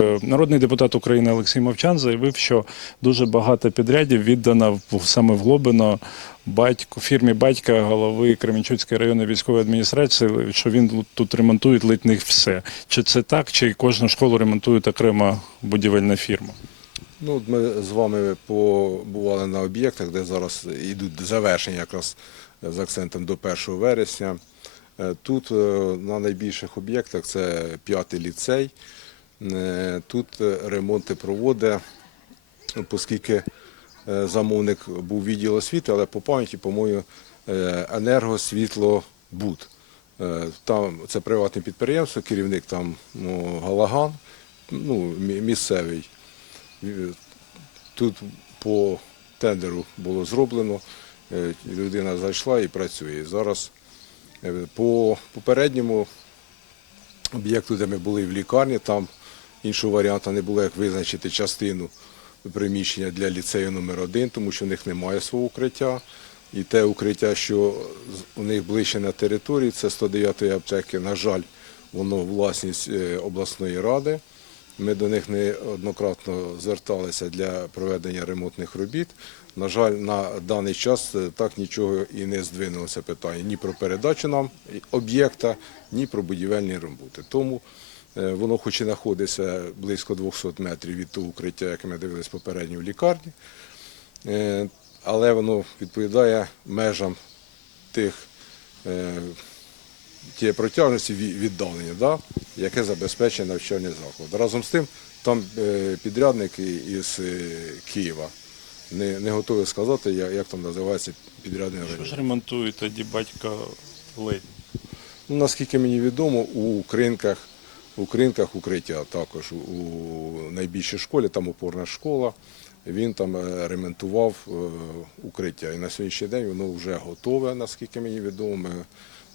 Е, Народний депутат України Олексій Мовчан заявив, що дуже багато підрядів віддано саме в Глобино батьку, фірмі батька голови Кременчуцької районної військової адміністрації, що він тут ремонтує ледь не все. Чи це так, чи кожну школу ремонтує окрема будівельна фірма? Ну, ми з вами побували на об'єктах, де зараз йдуть завершення якраз з акцентом до 1 вересня. Е, Тут е, на найбільших об'єктах це п'ятий ліцей. Е, Тут е, ремонти проводить, оскільки е, замовник був відділ освіти, але по пам'яті, по-моєму, е, енергосвітлобуд. Е, Там це приватне підприємство, керівник там ну, Галаган, ну, місцевий. Тут по тендеру було зроблено, людина зайшла і працює. Зараз по попередньому об'єкту, де ми були в лікарні, там іншого варіанту не було, як визначити частину приміщення для ліцею номер 1 тому що в них немає свого укриття. І те укриття, що у них ближче на території, це 109-ї аптеки. На жаль, воно власність е, обласної ради. Ми до них неоднократно зверталися для проведення ремонтних робіт. На жаль, на даний час е, так нічого і не здвинулося питання ні про передачу нам об'єкта, ні про будівельні роботи. Тому е, воно хоч і знаходиться близько 200 метрів від того укриття, яке ми дивились попередньо в лікарні, е, але воно відповідає межам тих тієї протяжності віддалення, да, яке забезпечує навчальний заклад. Разом з тим, там е, підрядник із е, Києва. Не, не готові сказати, як там називається підрядний Що ж ремонтує тоді батько ледь? Ну, наскільки мені відомо, у кринках, у кринках укриття також у, найбільшій школі, там опорна школа. Він там е, ремонтував укриття. І на сьогоднішній день воно вже готове, наскільки мені відомо.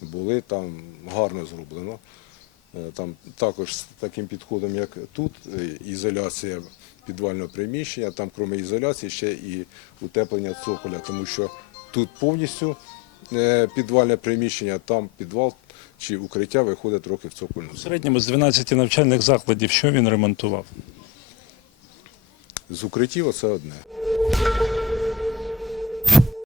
Були там гарно зроблено. Е, Там також з таким підходом, як тут, е, ізоляція підвального приміщення, там, крім ізоляції, ще і утеплення цоколя, тому що тут повністю е, підвальне приміщення, там підвал чи укриття виходить трохи в цокольну. В середньому з 12 навчальних закладів, що він ремонтував? З укриттів це одне.